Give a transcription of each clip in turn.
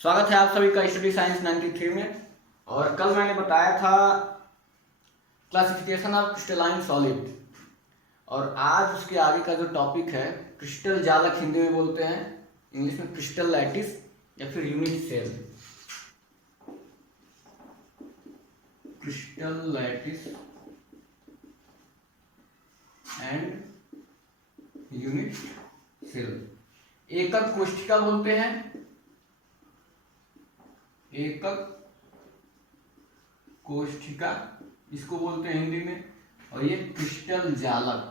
स्वागत है आप सभी का स्टडी साइंस 93 में। और कल मैंने बताया था क्लासिफिकेशन ऑफ क्रिस्टलाइन सॉलिड, और आज उसके आगे का जो टॉपिक है क्रिस्टल जालक, हिंदी में बोलते हैं, इंग्लिश में क्रिस्टल लैटिस या फिर unit cell. Crystal lattice and unit cell. एकक कोष्ठिका बोलते हैं, एकक कोष्ठिका इसको बोलते हैं हिंदी में, और ये क्रिस्टल जालक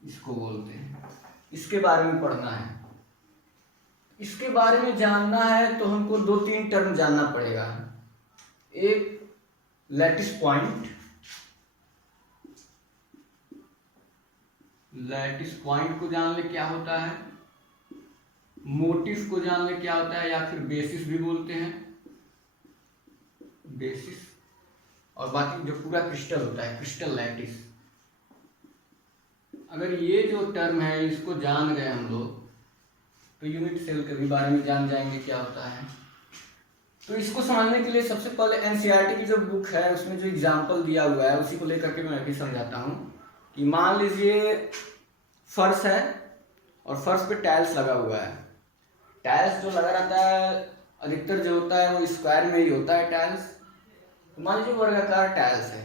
इसको बोलते हैं। इसके बारे में पढ़ना है, इसके बारे में जानना है तो हमको दो तीन टर्म जानना पड़ेगा। एक लैटिस पॉइंट, लैटिस पॉइंट को जान ले क्या होता है, मोटिफ को जान ले क्या होता है, या फिर बेसिस भी बोलते हैं, बेसिस, और बाकी जो पूरा क्रिस्टल होता है क्रिस्टल लैटिस। अगर ये जो टर्म है इसको जान गए हम लोग तो यूनिट सेल के भी बारे में जान जाएंगे क्या होता है। तो इसको समझने के लिए सबसे पहले एनसीईआरटी की जो बुक है उसमें जो एग्जाम्पल दिया हुआ है उसी को लेकर के मैं अभी समझाता हूँ। कि मान लीजिए फर्श है और फर्श पे टाइल्स लगा हुआ है। टाइल्स जो लगा रहता है अधिकतर जो होता है वो स्क्वायर में ही होता है टाइल्स। तो मान लीजिए वर्गाकार टाइल्स है,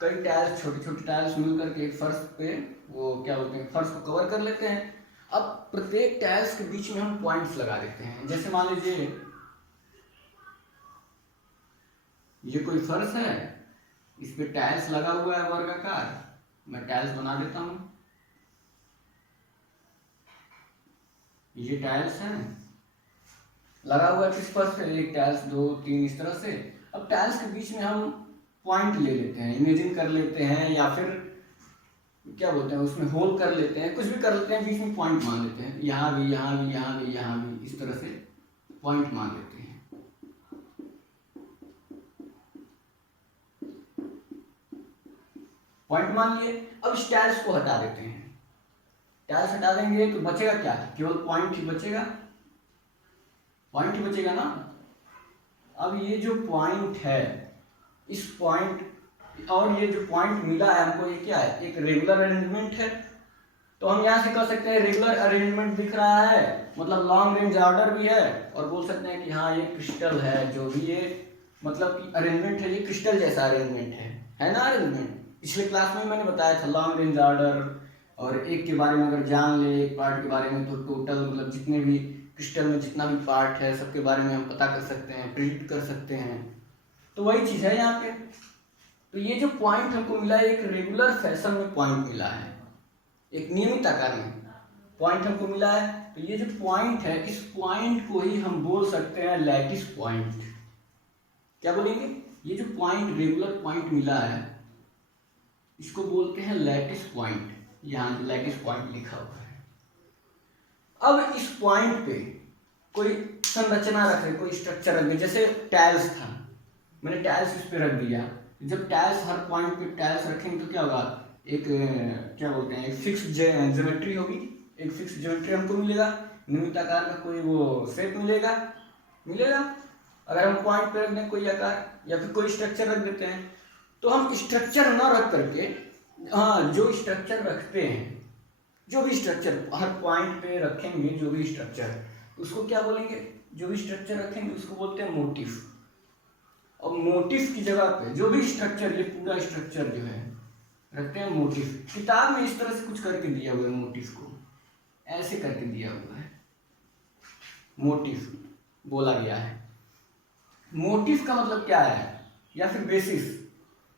कई टाइल्स छोटे छोटे टाइल्स मिल करके एक फर्श पे वो क्या बोलते हैं फर्श को कवर कर लेते हैं। अब प्रत्येक टाइल्स के बीच में हम पॉइंट्स लगा देते हैं। जैसे मान लीजिए ये कोई फर्श है, इस पे टाइल्स लगा हुआ है वर्गाकार, मैं टाइल्स बना देता हूं। ये टाइल्स है लगा हुआ है किस फर्श पे, एक टाइल्स दो तीन इस तरह से। अब टाइल्स के बीच में हम पॉइंट ले लेते हैं, इमेजिन कर लेते हैं, या फिर क्या बोलते हैं उसमें होल कर लेते हैं, कुछ भी कर लेते हैं, बीच में पॉइंट मान लेते हैं। यहाँ भी यहाँ भी यहाँ भी यहाँ भी इस तरह से पॉइंट मान लेते हैं। पॉइंट मान लिए, अब इस टाइल्स को हटा देते हैं। टाइल्स हटा देंगे तो बचेगा क्या, केवल पॉइंट ही बचेगा, पॉइंट ही बचेगा ना। अब ये जो पॉइंट है, इस पॉइंट और ये जो पॉइंट मिला है हमको, ये क्या है, एक रेगुलर अरेंजमेंट है। तो हम यहाँ से कह सकते हैं रेगुलर अरेंजमेंट दिख रहा है, मतलब लॉन्ग रेंज ऑर्डर भी है, और बोल सकते हैं कि हाँ ये क्रिस्टल है। जो भी ये मतलब कि अरेंजमेंट है, ये क्रिस्टल जैसा अरेंजमेंट है ना अरेंजमेंट। पिछले क्लास में मैंने बताया था लॉन्ग रेंज ऑर्डर, और एक के बारे में अगर जान ले, एक पार्ट के बारे में, तो टोटल मतलब जितने भी क्रिस्टल में जितना भी पार्ट है सबके बारे में हम पता कर सकते हैं, प्रिडिक्ट कर सकते हैं। तो वही चीज़ है यहाँ पे। तो ये जो पॉइंट हमको मिला है, एक रेगुलर फैशन में पॉइंट मिला है, एक नियमित आकार में पॉइंट हमको मिला है। तो ये जो पॉइंट है, इस पॉइंट को ही हम बोल सकते हैं लैटिस पॉइंट। क्या बोलेंगे, ये जो पॉइंट रेगुलर पॉइंट मिला है इसको बोलते हैं लैटिस पॉइंट। यहाँ लैटिस पॉइंट लिखा हुआ है। अब इस पॉइंट पे कोई संरचना रख दे, कोई स्ट्रक्चर रख दे। जैसे टाइल्स था, मैंने टाइल्स इस पे रख दिया। जब टाइल्स हर पॉइंट पे टाइल्स रखेंगे तो क्या होगा, एक क्या बोलते हैं एक फिक्स ज्योमेट्री होगी, एक फिक्स ज्योमेट्री हमको मिलेगा, नियमित आकार का कोई वो शेप मिलेगा। अगर हम पॉइंट पे रख दें कोई आकार या फिर कोई स्ट्रक्चर रख देते हैं, तो हम स्ट्रक्चर न रख करके, हाँ जो स्ट्रक्चर रखते हैं, जो भी स्ट्रक्चर हर पॉइंट पे रखेंगे, जो भी स्ट्रक्चर उसको क्या बोलेंगे, जो भी स्ट्रक्चर रखेंगे उसको बोलते हैं मोटिफ। और मोटिफ की जगह पे जो भी स्ट्रक्चर, ये पूरा स्ट्रक्चर जो है रखते हैं मोटिफ। किताब में इस तरह से कुछ करके दिया हुआ है, मोटिफ को ऐसे करके दिया हुआ है, मोटिफ बोला गया है। मोटिफ का मतलब क्या है, या फिर बेसिस।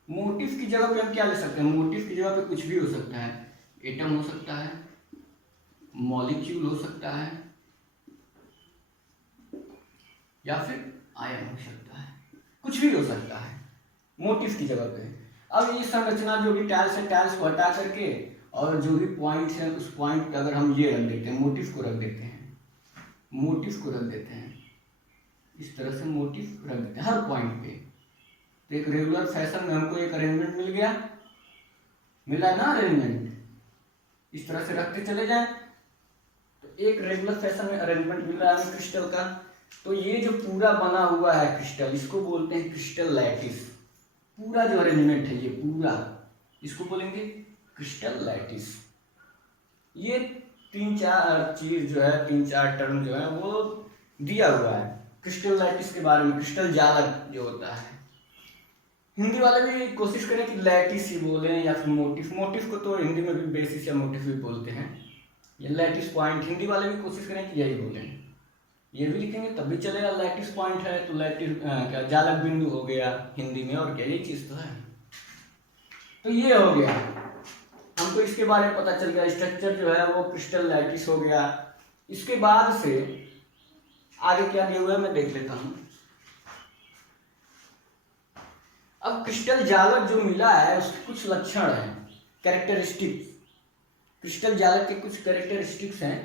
मोटिफ की जगह पे हम क्या ले सकते हैं, मोटिफ की जगह पे कुछ भी हो सकता है। एटम हो सकता है, मॉलिक्यूल हो सकता है, या फिर आयन हो सकता है, कुछ भी हो सकता है मोटिफ की जगह पे। अब ये संरचना जो भी टाइल्स है, टाइल्स को हटा करके और जो भी पॉइंट्स हैं उस पॉइंट पे अगर हम ये रख देते हैं, मोटिफ को रख देते हैं, मोटिफ को रख देते हैं, इस तरह से मोटिफ रख देते हैं हर पॉइंट पे। तो एक रेगुलर फैशन में हमको एक अरेंजमेंट मिल गया, मिला ना अरेंजमेंट। इस तरह से रखते चले जाएं तो एक रेगुलर फैशन में अरेंजमेंट मिल रहा है हमें क्रिस्टल का। तो ये जो पूरा बना हुआ है क्रिस्टल, इसको बोलते हैं क्रिस्टल लैटिस। पूरा जो अरेंजमेंट है ये पूरा, इसको बोलेंगे क्रिस्टल लैटिस। ये 3-4 चीज जो है, 3-4 टर्म जो है वो दिया हुआ है क्रिस्टल लैटिस के बारे में। क्रिस्टल जालक जो होता है, हिंदी वाले भी कोशिश करें कि लैटिस ही बोलें या फिर मोटिफ। मोटिफ को तो हिंदी में भी बेसिस या मोटिफ भी बोलते हैं। ये लैटिस पॉइंट हिंदी वाले भी कोशिश करें कि यही बोलें। ये भी लिखेंगे तब भी चलेगा, लैटिस पॉइंट है तो लैटिस क्या जालक बिंदु हो गया हिंदी में, और क्या यही चीज तो है। तो ये हो गया, हमको इसके बारे में पता चल गया, स्ट्रक्चर जो है वो क्रिस्टल लैटिस हो गया। इसके बाद से आगे क्या दिया हुआ है मैं देख लेता हूं। अब क्रिस्टल जालक जो मिला है उसके कुछ लक्षण हैं, कैरेक्टरिस्टिक्स। क्रिस्टल जालक के कुछ कैरेक्टरिस्टिक्स हैं,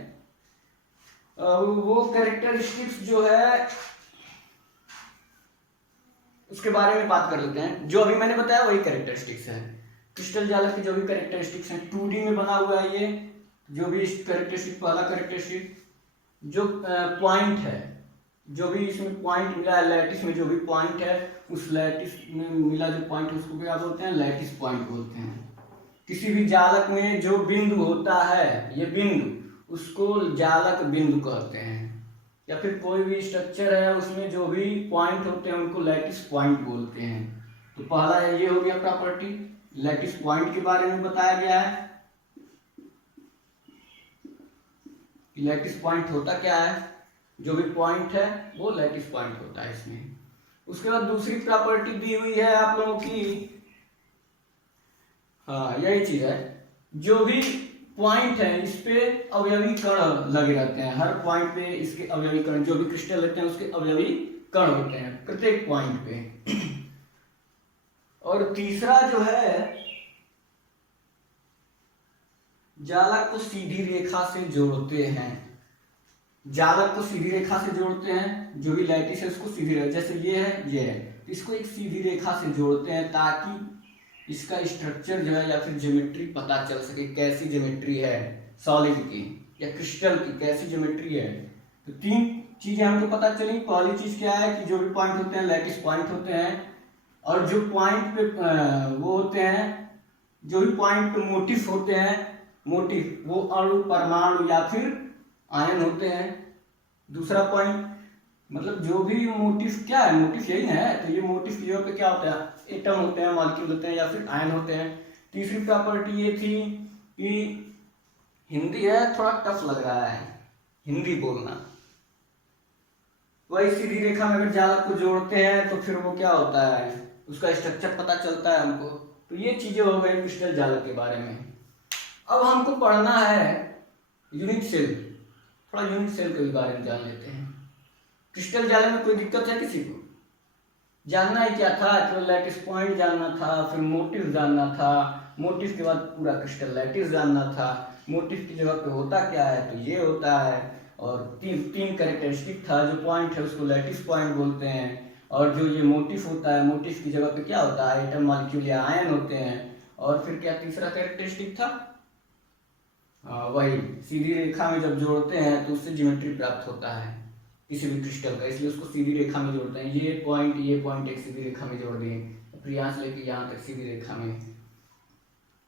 वो कैरेक्टरिस्टिक्स जो है उसके बारे में बात कर लेते हैं। जो अभी मैंने बताया वही कैरेक्टरिस्टिक्स है क्रिस्टल जालक के। जो भी कैरेक्टरिस्टिक्स हैं 2D में बना हुआ है ये, जो भी कैरेक्टरिस्टिक, पहला कैरेक्टरिस्टिक जो पॉइंट है, जो भी इसमें पॉइंट मिला है लैटिस में, जो भी पॉइंट है उस लैटिस में मिला जो पॉइंट है उसको क्या बोलते हैं, लैटिस पॉइंट बोलते हैं। किसी भी जालक में जो बिंदु होता है, ये बिंदु, उसको जालक बिंदु कहते हैं। या फिर कोई भी स्ट्रक्चर है उसमें जो भी पॉइंट होते हैं उनको लैटिस पॉइंट बोलते हैं। तो पहला ये हो गया प्रॉपर्टी, लैटिस पॉइंट के बारे में बताया गया है। लैटिस पॉइंट होता क्या है, जो भी पॉइंट है वो लैटिस पॉइंट होता है इसमें। उसके बाद दूसरी प्रॉपर्टी दी हुई है आप लोगों की, हाँ यही चीज है, जो भी पॉइंट है इस पे अवयवी कण लगे रहते हैं। हर पॉइंट पे इसके अवयवी कण, जो भी क्रिस्टल रहते हैं उसके अवयवी कण होते हैं प्रत्येक पॉइंट पे। और तीसरा जो है, जालक को सीधी रेखा से जोड़ते हैं। जालक को सीधी रेखा से जोड़ते हैं, जो भी लैटिस है उसको सीधी रेखा, जैसे ये है, तो इसको एक सीधी रेखा से जोड़ते हैं ताकि इसका स्ट्रक्चर जो है या फिर ज्योमेट्री पता चल सके, कैसी ज्योमेट्री है सॉलिड की या क्रिस्टल की, कैसी ज्योमेट्री है। तो 3 चीजें हमको पता चली। पहली चीज क्या है कि जो भी पॉइंट होते हैं लैटिस पॉइंट होते हैं, और जो पॉइंट पे वो होते हैं, जो भी पॉइंट पे मोटिफ होते हैं, मोटिफ वो अणु, परमाणु या फिर आयन होते हैं। दूसरा पॉइंट मतलब जो भी मोटिफ, क्या है मोटिफ यही है, तो ये मोटिफ की जगह पे क्या होता है, एटम होते हैं, मॉलिक्यूल होते हैं या फिर आयन होते हैं। तीसरी प्रॉपर्टी ये थी कि हिंदी है थोड़ा टफ लग रहा है हिंदी बोलना। वही सीधी रेखा में अगर जालक को जोड़ते हैं तो फिर वो क्या होता है, उसका स्ट्रक्चर पता चलता है हमको। तो ये चीजें हो गई क्रिस्टल जालक के बारे में। अब हमको पढ़ना है यूनिट सेल, थोड़ा यूनिट सेल के बारे में जान लेते हैं। क्रिस्टल जालक में कोई दिक्कत है किसी को? जानना ही क्या था, केवल लैटिस पॉइंट जानना था, फिर मोटिव जानना था, मोटिव के बाद पूरा क्रिस्टल लैटिस जानना था। मोटिव की जगह पे होता क्या है, तो ये होता है, और तीन कैरेक्टरिस्टिक था। जो पॉइंट है उसको लैटिस पॉइंट बोलते हैं, और जो ये मोटिव होता है, मोटिव की जगह पे क्या होता है, एटम, मॉलिक्यूल या आयन होते हैं। और फिर क्या तीसरा कैरेक्टरिस्टिक था, वही सीधी रेखा में जब जोड़ते हैं तो उससे ज्योमेट्री प्राप्त होता है किसी भी क्रिस्टल का, इसलिए उसको सीधी रेखा में जोड़ते हैं। ये पॉइंट एक सीधी रेखा में जोड़ दिए, फिर यहाँ से लेके यहाँ तक सीधी रेखा में।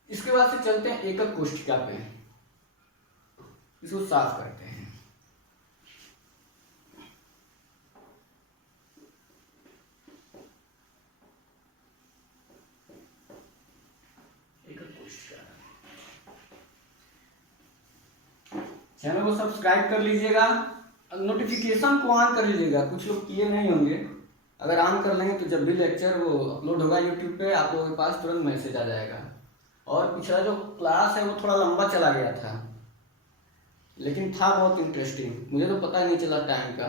इसके बाद से चलते हैं एकक कोष्ठिका पे, इसको साफ करते हैं। एकक कोष्ठिका, चैनल को सब्सक्राइब कर लीजिएगा, नोटिफिकेशन को ऑन कर लीजिएगा। कुछ लोग किए नहीं होंगे, अगर ऑन कर लेंगे तो जब भी लेक्चर वो अपलोड होगा यूट्यूब पे आप लोगों के पास तुरंत मैसेज आ जाएगा। और पिछला जो क्लास है वो थोड़ा लंबा चला गया था, लेकिन था बहुत इंटरेस्टिंग, मुझे तो पता ही नहीं चला टाइम का।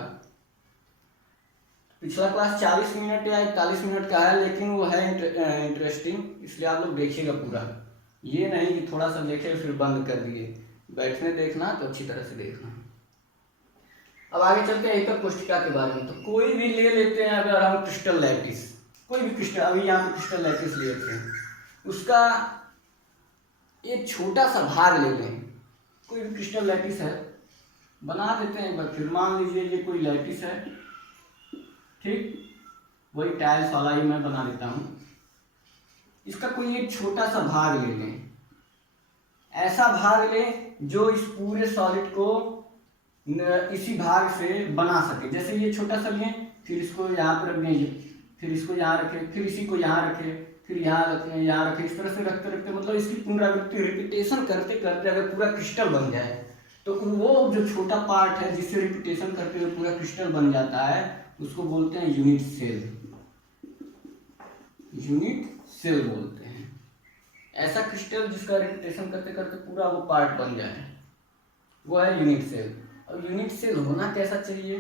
पिछला क्लास 40 मिनट या 41 मिनट का है, लेकिन वो है इंटरेस्टिंग, इसलिए आप लोग देखिएगा पूरा। ये नहीं कि थोड़ा सा देखे फिर बंद कर दिए, बैठने देखना तो अच्छी तरह से देखना। अब आगे चलते हैं एकक कोष्ठिका के बारे में। तो कोई भी ले लेते हैं, अगर हम क्रिस्टल लैटिस, कोई भी क्रिस्टल, अभी यहाँ पे क्रिस्टल लैटिस ले लेते हैं, उसका एक छोटा सा भाग ले लें। कोई भी क्रिस्टल लैटिस है, बना देते हैं एक बार फिर। मान लीजिए ये कोई लैटिस है, ठीक, वही टाइल्स वाला ही मैं बना देता हूँ। इसका कोई एक छोटा सा भाग ले लें, ऐसा भाग लें जो इस पूरे सॉलिड को इसी भाग से बना सके। जैसे ये छोटा सा लें, फिर इसको यहाँ पर रख दें, फिर इसको यहाँ रखें, फिर इसी को यहाँ रखें, फिर यहाँ रखें, यहाँ रखें, इस तरह से रखते रखते मतलब इसकी पुनरावृत्ति रिपीटेशन करते करते अगर पूरा क्रिस्टल बन जाए तो वो जो छोटा पार्ट है जिससे रिपीटेशन करते हुए पूरा क्रिस्टल बन जाता है उसको बोलते हैं यूनिट सेल। यूनिट सेल बोलते हैं ऐसा क्रिस्टल जिसका रिपीटेशन करते करते पूरा वो पार्ट बन जाए, वो है यूनिट सेल। अब यूनिट सेल होना कैसा चाहिए?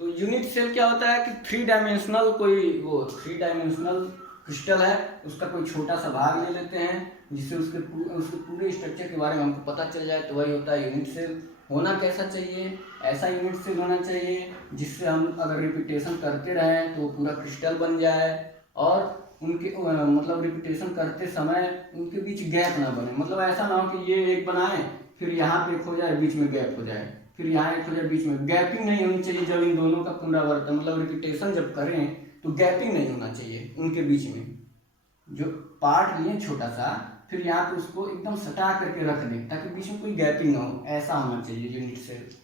तो यूनिट सेल क्या होता है कि 3 डायमेंशनल कोई वो 3 डायमेंशनल क्रिस्टल है, उसका कोई छोटा सा भाग ले लेते हैं जिससे उसके पूरे स्ट्रक्चर के बारे में हमको पता चल जाए, तो वही होता है यूनिट सेल। होना कैसा चाहिए? ऐसा यूनिट सेल होना चाहिए जिससे हम अगर रिपीटेशन करते रहें तो वो पूरा क्रिस्टल बन जाए और उनके मतलब रिपीटेशन करते समय उनके बीच गैप ना बने। मतलब ऐसा ना हो कि ये एक बनाए फिर यहाँ पे एक हो जाए, बीच में गैप हो जाए, फिर यहाँ एक हो जाए, बीच में गैपिंग नहीं होनी चाहिए। जब इन दोनों का पुनरावर्तन मतलब रिपीटेशन जब करें तो गैपिंग नहीं होना चाहिए उनके बीच में। जो पार्ट लिए छोटा सा, फिर यहाँ पे उसको एकदम सटा करके रख दें ताकि बीच में कोई गैपिंग ना हो, ऐसा होना चाहिए यूनिट सेल।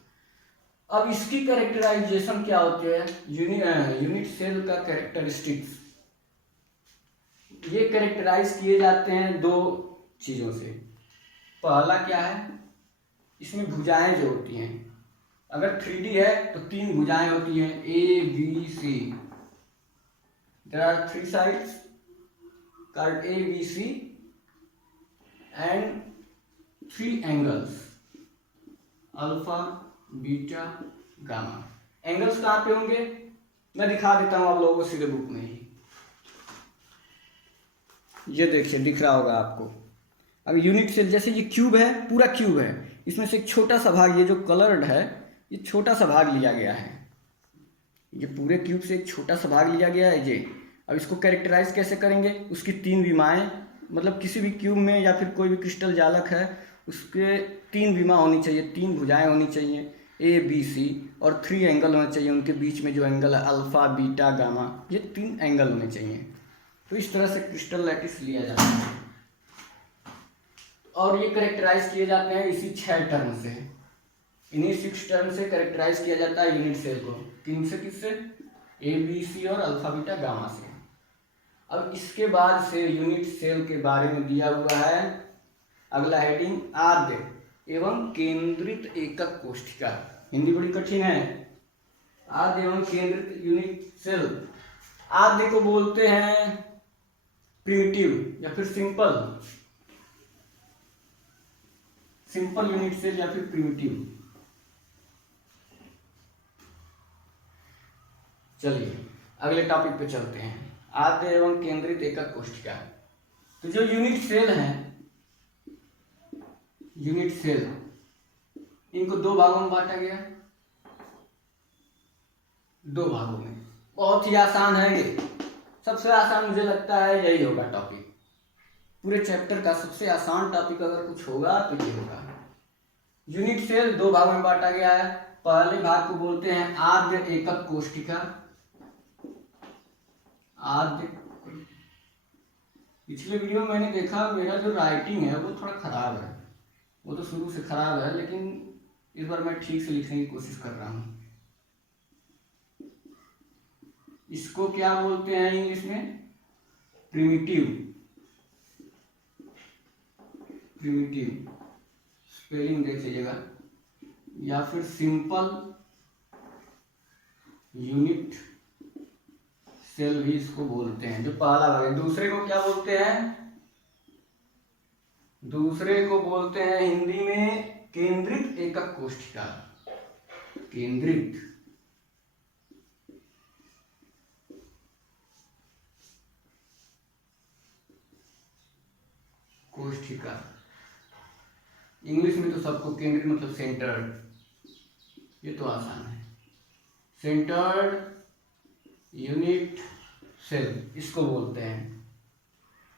अब इसकी कैरेक्टराइजेशन क्या होती है? यूनिट सेल का कैरेक्टरिस्टिक्स ये कैरेक्टराइज किए जाते हैं 2 चीज़ों से। पहला क्या है, इसमें भुजाएं जो होती हैं, अगर 3D है तो 3 भुजाएं होती हैं ABC। There are 3 sides called ABC and 3 angles alpha, beta, gamma. Angles कहाँ पे होंगे मैं दिखा देता हूँ आप लोगों को सीधे बुक में ही। ये देखिए दिख रहा होगा आपको। अब यूनिट सेल जैसे ये क्यूब है, पूरा क्यूब है, इसमें से एक छोटा सा भाग, ये जो कलर्ड है ये छोटा सा भाग लिया गया है, ये पूरे क्यूब से एक छोटा सा भाग लिया गया है ये। अब इसको कैरेक्टराइज कैसे करेंगे? उसकी 3 विमाएं, मतलब किसी भी क्यूब में या फिर कोई भी क्रिस्टल जालक है उसके 3 विमा होनी चाहिए, 3 भुजाएं होनी चाहिए ABC और 3 एंगल होने चाहिए उनके बीच में। जो एंगल है अल्फा, बीटा, गामा, ये 3 एंगल होने चाहिए। तो इस तरह से क्रिस्टल लैटिस लिया जाता है और ये कैरेक्टराइज किए जाते हैं इसी 6 टर्म से। इन्हीं 6 टर्म से कैरेक्टराइज किया जाता है यूनिट सेल को। किन से? किससे? ABC और अल्फा, बीटा, गामा से। अब इसके बाद से यूनिट सेल के बारे में दिया हुआ है अगला हेडिंग, आद्य एवं केंद्रित एकक कोशिका। हिंदी बड़ी कठिन है। आद्य एवं केंद्रित यूनिट सेल। आद्य को बोलते हैं प्रिमिटिव या फिर सिंपल यूनिट सेल या फिर प्रिमिटिव। चलिए अगले टॉपिक पे चलते हैं, आद्य एवं केंद्रित एकक कोशिका। तो जो यूनिट सेल है, यूनिट सेल इनको 2 भागों में बांटा गया, 2 भागों में। बहुत ही आसान है ये, सबसे आसान मुझे लगता है यही होगा टॉपिक। पूरे चैप्टर का सबसे आसान टॉपिक अगर कुछ होगा तो ये होगा। यूनिट सेल 2 भागों में बांटा गया है। पहले भाग को बोलते हैं आद्य एकक कोशिका। आद्य, पिछले वीडियो में मैंने देखा मेरा जो राइटिंग है वो थोड़ा खराब है, वो तो शुरू से खराब है, लेकिन इस बार मैं ठीक से लिखने की कोशिश कर रहा हूँ। इसको क्या बोलते हैं इंग्लिश में? प्रिमिटिव। प्रिमिटिव स्पेलिंग देख लीजिएगा, या फिर सिंपल यूनिट सेल भी इसको बोलते हैं, जो पहला भाग है। दूसरे को क्या बोलते हैं? दूसरे को बोलते हैं हिंदी में केंद्रित एकक कोशिका। केंद्रित कोशिका। इंग्लिश में तो सबको केंद्रित मतलब सेंटर्ड, ये तो आसान है। सेंटर्ड यूनिट सेल इसको बोलते हैं।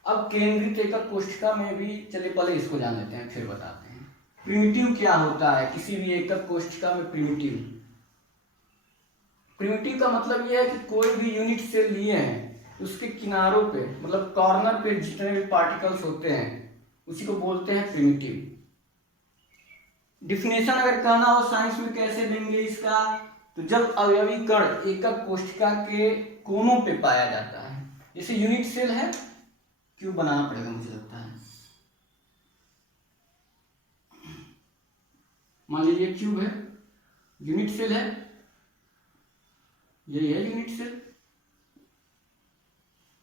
अब केंद्रित एकक कोशिका में भी, चलिए पहले इसको जान लेते हैं फिर बताते हैं। प्रिमिटिव क्या होता है किसी भी एकक कोशिका में? प्रिमिटिव, प्रिमिटिव का मतलब यह है कि कोई भी यूनिट सेल लिए हैं उसके किनारों पे मतलब कॉर्नर पे जितने भी पार्टिकल्स होते हैं उसी को बोलते हैं प्रिमिटिव। डिफिनेशन अगर कहना हो साइंस में कैसे देंगे इसका, तो जब अवयवी कण एकक कोशिका के कोनों पे पाया जाता है, जैसे यूनिट सेल है, क्यों बनाना पड़ेगा मुझे लगता है, मान लीजिए क्यूब है, यूनिट सेल है, यही है यूनिट सेल,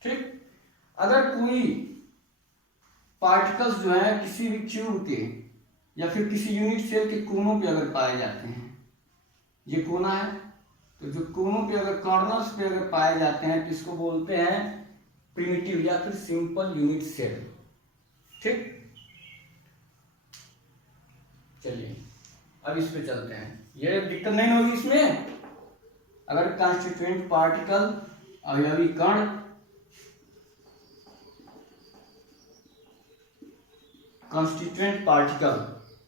ठीक। अगर कोई पार्टिकल्स जो है किसी भी क्यूब के या फिर किसी यूनिट सेल के कोनों पे अगर पाए जाते हैं, ये कोना है, तो जो कोनों पे अगर कॉर्नर्स पे अगर पाए जाते हैं तो इसको बोलते हैं प्रिमिटिव या फिर सिंपल यूनिट सेल, ठीक। चलिए अब इस पे चलते हैं, ये दिक्कत नहीं होगी इसमें। अगर कॉन्स्टिट्यूएंट पार्टिकल अवयवी कण कॉन्स्टिट्यूएंट पार्टिकल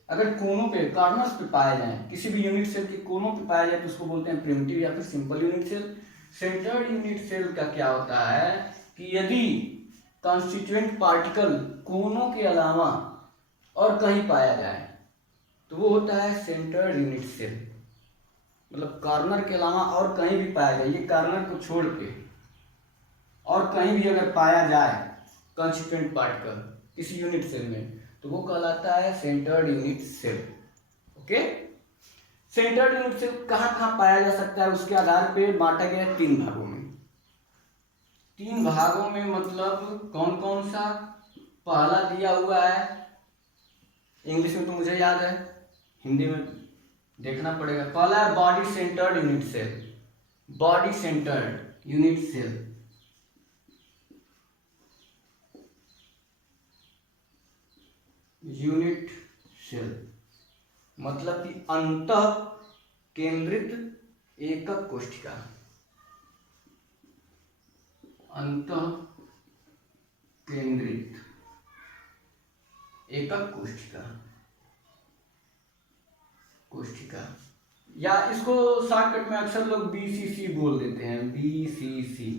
अगर कोनों पे कॉर्नर्स पे पाए जाएं, किसी भी यूनिट सेल के कोनों पे पाए जाए तो उसको बोलते हैं प्रिमिटिव या फिर simple unit cell. Centred unit cell का क्या होता है कि यदि कॉन्स्टिट्यूएंट पार्टिकल कोनों के अलावा और कहीं पाया जाए तो वो होता है सेंटर्ड यूनिट सेल, मतलब कॉर्नर के अलावा और कहीं भी पाया जाए, ये कॉर्नर को छोड़ के और कहीं भी अगर पाया जाए कॉन्स्टिट्यूएंट पार्टिकल किसी यूनिट सेल में तो वो कहलाता है centred unit cell. Okay, centred unit cell कहाँ कहाँ पाया जा सकता है उसके आधार पे बांटा गया है 3 भागों में। 3 भागों में मतलब कौन कौन सा? पहला दिया हुआ है, इंग्लिश में तो मुझे याद है, हिंदी में देखना पड़ेगा। पहला है body centred unit cell, body centred unit cell. Unit cell मतलब कि अंतः केंद्रित एकक कोशिका, अंतः केंद्रित एकक कोशिका या इसको शॉर्टकट में अक्सर लोग बीसीसी बोल देते हैं, बीसीसी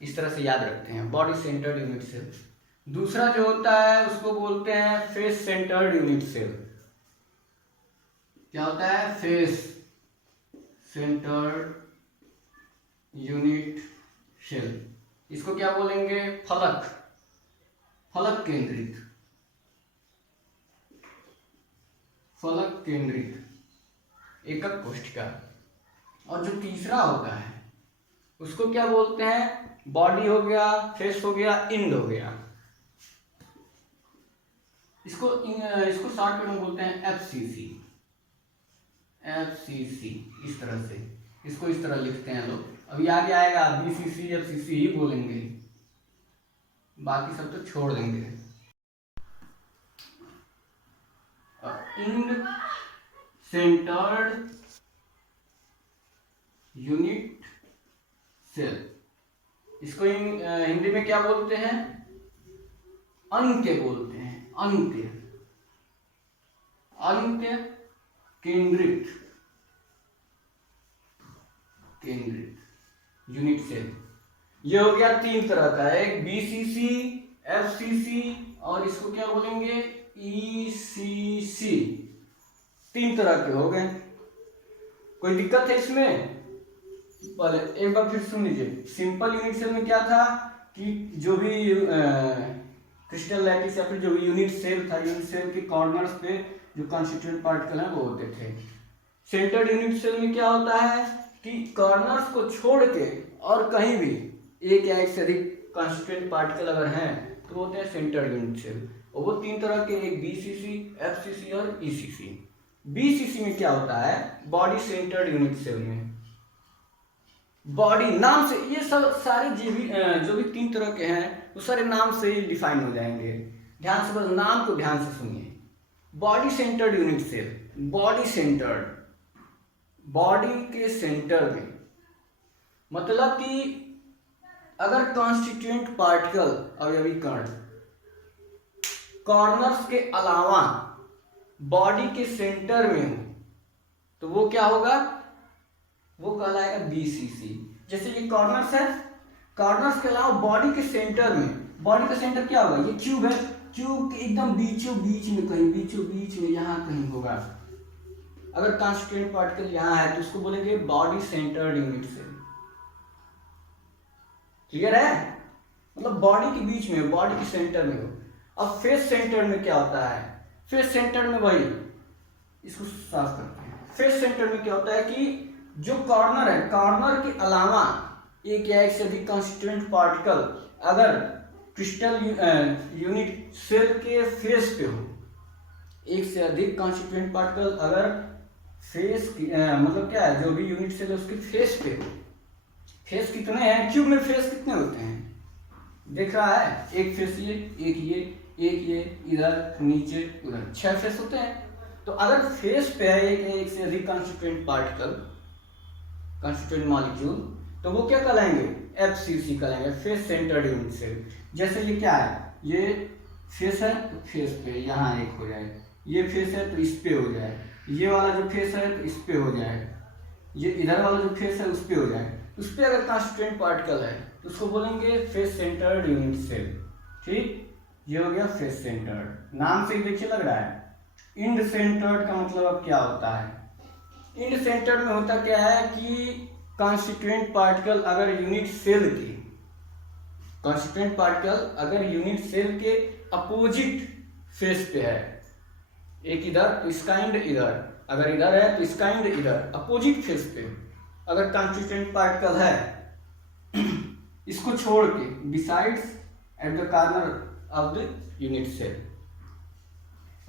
इस तरह से याद रखते हैं, बॉडी सेंटर्ड यूनिट सेल। दूसरा जो होता है उसको बोलते हैं फेस सेंटर्ड यूनिट सेल। क्या होता है? Face centred unit cell. इसको क्या बोलेंगे? फलक, फलक केंद्रित, फलक केंद्रित एकक कोशिका। और जो तीसरा होता है उसको क्या बोलते हैं? बॉडी हो गया, फेस हो गया, इंड हो गया, इसको शॉर्टकट में बोलते हैं एफसीसी, एफसीसी इस तरह से, इसको इस तरह लिखते हैं लोग। अभी आगे आएगा बीसीसी एफसीसी ही बोलेंगे, बाकी सब तो छोड़ देंगे। इंड सेंटर्ड यूनिट सेल, इसको हिंदी में क्या बोलते हैं? अंत्य बोलते हैं, अंत्य, अंत्य केंद्रित, केंद्रित यूनिट सेल। ये हो गया 3 तरह का, एक बीसीसी, एफसीसी और इसको क्या बोलेंगे? ईसीसी। 3 तरह के हो गए। कोई दिक्कत है इसमें? पहले एक बार फिर सुन लीजिए। सिंपल यूनिट सेल में क्या था कि जो भी क्रिस्टल लैटिस या फिर जो भी यूनिट सेल था, यूनिट सेल के कॉर्नर्स पे जो कॉन्स्टिट्यूएंट पार्टिकल हैं वो होते थे। सेंटर्ड यूनिट सेल में क्या होता है कि कॉर्नर्स को छोड़ के और कहीं भी एक या एक से अधिक कॉन्स्टिट्यूएंट पार्टिकल अगर हैं तो वो होते हैं सेंटर्ड यूनिट सेल। और वो 3 तरह के, एक बीसीसी, एफसीसी और ईसीसी। बीसीसी में क्या होता है? बॉडी सेंटर्ड यूनिट सेल में बॉडी नाम से ये सब सारे जो भी 3 तरह के हैं वो सारे नाम से ही डिफाइन हो जाएंगे। ध्यान से बस नाम को ध्यान से सुनिए। Body centred unit cell, body centred, body के सेंटर में मतलब कि अगर कॉन्स्टिट्यूएंट पार्टिकल अवयवी कण कॉर्नर्स के अलावा बॉडी के सेंटर में हो तो वो क्या होगा, वो कहलाएगा BCC। जैसे ये कॉर्नर्स है, कॉर्नर्स के अलावा बॉडी के सेंटर में, बॉडी का सेंटर क्या होगा, ये क्यूब है, क्यूब के एकदम बीचों बीच में, कहीं बीचों बीच में यहाँ कहीं होगा। अगर कॉन्स्टिट्यूएंट पार्टिकल यहाँ है तो उसको बोलेंगे body centred unit cell. Clear है, मतलब बॉडी के बीच में, बॉडी के सेंटर में हो। अब फेस सेंटर में क्या होता है, फेस सेंटर में वही, इसको साफ करते हैं। फेस सेंटर में क्या होता है कि जो कॉर्नर है, कॉर्नर के अलावा एक या एक से अधिक कॉन्स्टिट्यूएंट पार्टिकल अगर क्रिस्टल यूनिट सेल के फेस पे हो, एक से अधिक कॉन्स्टिट्यूएंट पार्टिकल अगर फेस मतलब क्या है, जो भी यूनिट सेल है उसके फेस पे हो। फेस कितने हैं, क्यूब में फेस कितने होते हैं देख रहा है, एक फेस ये, एक ये इधर नीचे उधर, 6 फेस होते हैं। तो अगर फेस पे है एक से अधिक कॉन्स्टिट्यूएंट पार्टिकल, कॉन्स्टिट्यूएंट मॉलिक्यूल, तो वो क्या कहलाएंगे, FCC कहलाएंगे, फेस सेंटर्ड यूनिट सेल। जैसे ये क्या है, ये फेस है तो फेस पे यहाँ एक हो जाए, ये फेस है तो इस पे हो जाए, ये वाला जो फेस है तो इस पे हो जाए, ये इधर वाला जो फेस है उस पे हो जाए। उस पे अगर कॉन्स्टिट्यूएंट पार्टिकल है तो उसको बोलेंगे फेस सेंटर्ड यूनिट सेल। ठीक, ये हो गया फेस सेंटर्ड। नाम से ही देखिए लग रहा है। इंड सेंटर्ड का मतलब अब क्या होता है, इंड सेंटर्ड में होता क्या है कि कॉन्स्टिट्यूएंट पार्टिकल अगर यूनिट सेल के, कॉन्स्टिट्यूएंट पार्टिकल अगर यूनिट सेल के अपोजिट फेस पे है, एक इधर तो इसका एंड इधर, अगर इधर है तो इसका एंड इधर, अपोजिट फेस पे अगर कॉन्स्टिट्यूएंट पार्टिकल है इसको छोड़ के, besides at the corner of the unit cell,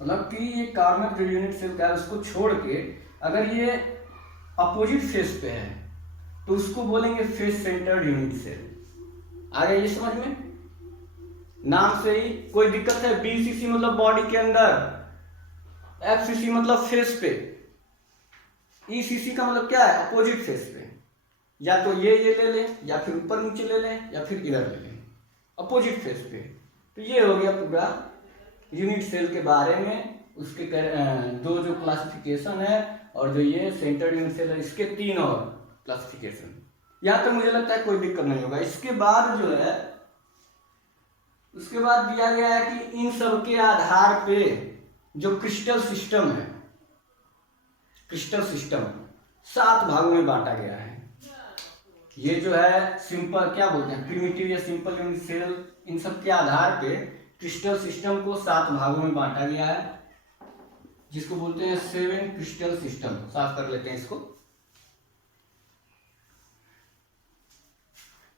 मतलब कि ये कॉर्नर जो यूनिट सेल का है उसको छोड़ के अगर ये अपोजिट फेस पे है तो उसको बोलेंगे फेस सेंटर्ड यूनिट सेल। आ गया ये समझ में, नाम से ही। कोई दिक्कत है, BCC मतलब बॉडी के अंदर, FCC मतलब फेस पे, ECC का मतलब क्या है, अपोजिट फेस पे। या तो ये ले लें, या फिर ऊपर नीचे ले लें, या फिर इधर ले लें, अपोजिट फेस पे। तो ये हो गया पूरा यूनिट सेल के बारे में, उसके दो जो क्लासिफिकेशन है, और जो ये सेंटर्ड यूनिट सेल है इसके 3 और क्लासिफिकेशन। यहाँ तक मुझे लगता है कोई दिक्कत नहीं होगा। इसके बाद जो है, उसके बाद दिया गया है कि इन सब के आधार पे जो क्रिस्टल सिस्टम है, क्रिस्टल सिस्टम 7 भागों में बांटा गया है। ये जो है सिंपल क्या बोलते हैं, प्रिमिटिव या सिंपल यूनिट सेल, इन सब के आधार पे क्रिस्टल सिस्टम को 7 भागों में बांटा गया है, जिसको बोलते हैं 7 क्रिस्टल सिस्टम। साफ कर लेते हैं इसको।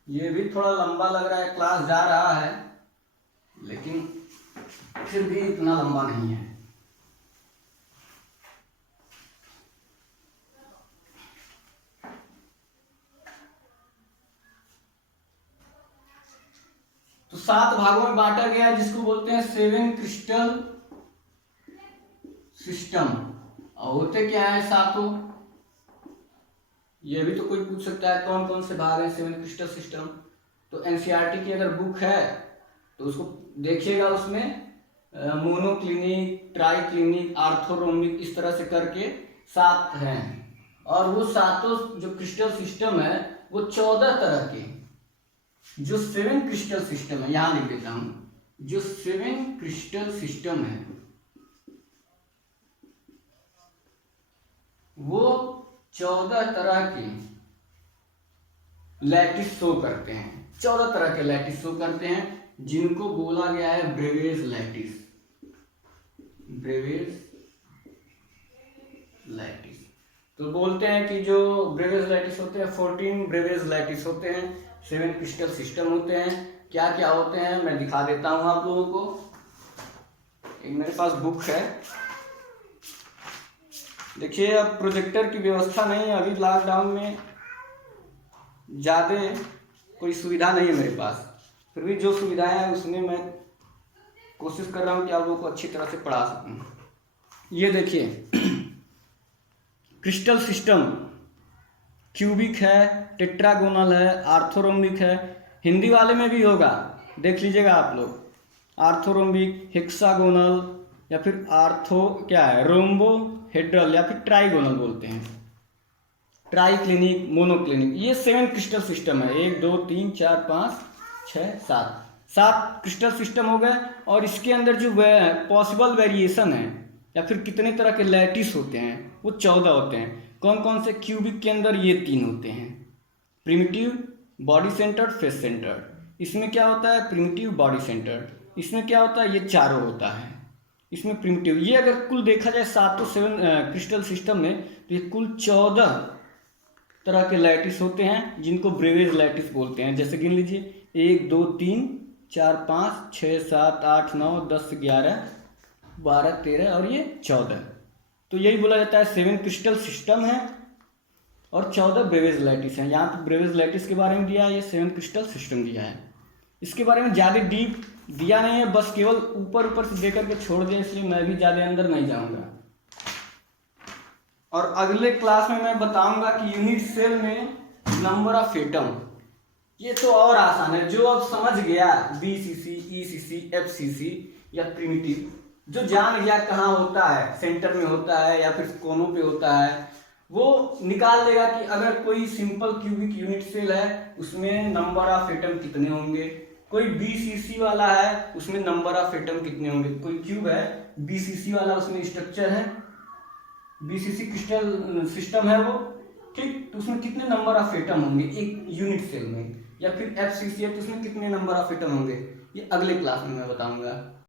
ये भी थोड़ा लंबा लग रहा है, क्लास जा रहा है लेकिन फिर भी इतना लंबा नहीं है। तो 7 भागों में बांटा गया है, जिसको बोलते हैं 7 क्रिस्टल सिस्टम। और होते क्या है 7? ये भी तो कोई पूछ सकता है कौन कौन से भाग हैं 7 क्रिस्टल सिस्टम। तो एनसीईआरटी की अगर बुक है तो उसको देखिएगा, उसमें मोनोक्लिनिक, ट्राइक्लिनिक, आर्थोरोम्बिक इस तरह से करके 7 हैं। और वो 7 जो क्रिस्टल सिस्टम है वो 14 तरह के, जो 7 क्रिस्टल सिस्टम है, यहां लिख देता हूं, जो 7 क्रिस्टल सिस्टम है वो 14 तरह की लैटिस शो करते हैं। 14 तरह के लैटिस शो करते हैं, जिनको बोला गया है ब्रेवेज लैटिस। ब्रेवेज लैटिस तो बोलते हैं कि जो ब्रेवेज लैटिस होते हैं 14 ब्रेवेज लैटिस होते हैं, 7 क्रिस्टल सिस्टम होते हैं। क्या क्या होते हैं मैं दिखा देता हूं आप लोगों को। एक मेरे पास बुक है, देखिए। अब प्रोजेक्टर की व्यवस्था नहीं है, अभी लॉकडाउन में ज़्यादा कोई सुविधा नहीं है मेरे पास, फिर भी जो सुविधाएं हैं उसमें मैं कोशिश कर रहा हूं कि आप लोगों को अच्छी तरह से पढ़ा सकूं। ये देखिए क्रिस्टल सिस्टम क्यूबिक है, टेट्रागोनल है, आर्थोरोम्बिक है। हिंदी वाले में भी होगा, देख लीजिएगा आप लोग। आर्थोरोम्बिक, हेक्सागोनल, या फिर आर्थो क्या है रोम्बोहेड्रल या फिर ट्राइगोनल बोलते हैं, ट्राइक्लिनिक, मोनोक्लिनिक। ये 7 क्रिस्टल सिस्टम है, 1 2 3 4 5 6 7, 7 क्रिस्टल सिस्टम हो गए। और इसके अंदर जो पॉसिबल वेरिएशन है या फिर कितने तरह के लैटिस होते हैं वो 14 होते हैं। कौन कौन से? क्यूबिक के अंदर ये 3 होते हैं, primitive, body centred, face centred. इसमें क्या होता है? Primitive, body centred. इसमें क्या होता है? ये चारों होता है। इसमें प्रिमिटिव, ये अगर कुल देखा जाए 7 क्रिस्टल सिस्टम में, तो ये कुल 14 तरह के लैटिस होते हैं जिनको ब्रेवेज लैटिस बोलते हैं। जैसे गिन लीजिए, 1 2 3 4 5 6 7 8 9 10 11 12 13 और ये 14। तो यही बोला जाता है 7 क्रिस्टल सिस्टम है और 14 ब्रेवेज लैटिस हैं। यहाँ पे ब्रेवेज लैटिस के बारे में दिया है, ये 7 क्रिस्टल सिस्टम दिया है। इसके बारे में ज़्यादा डीप दिया नहीं है, बस केवल ऊपर ऊपर से दे करके छोड़ दिया, इसलिए मैं भी ज़्यादा अंदर नहीं जाऊँगा। और अगले क्लास में मैं बताऊंगा कि यूनिट सेल में नंबर ऑफ एटम, ये तो और आसान है। जो अब समझ गया बीसीसी, ईसीसी, एफसीसी या प्रिमिटिव, जो जान गया कहाँ होता है, सेंटर में होता है या फिर कोनों पे होता है, वो निकाल लेगा कि अगर कोई सिंपल क्यूबिक यूनिट सेल है उसमें नंबर ऑफ एटम कितने होंगे, कोई बीसीसी वाला है उसमें नंबर ऑफ एटम कितने होंगे, कोई क्यूब है बीसीसी वाला उसमें स्ट्रक्चर है, बीसीसी क्रिस्टल सिस्टम है वो, ठीक, तो उसमें कितने नंबर ऑफ एटम होंगे एक यूनिट सेल में, या फिर एफसीसी है तो उसमें कितने नंबर ऑफ एटम होंगे, ये अगले क्लास में मैं बताऊंगा।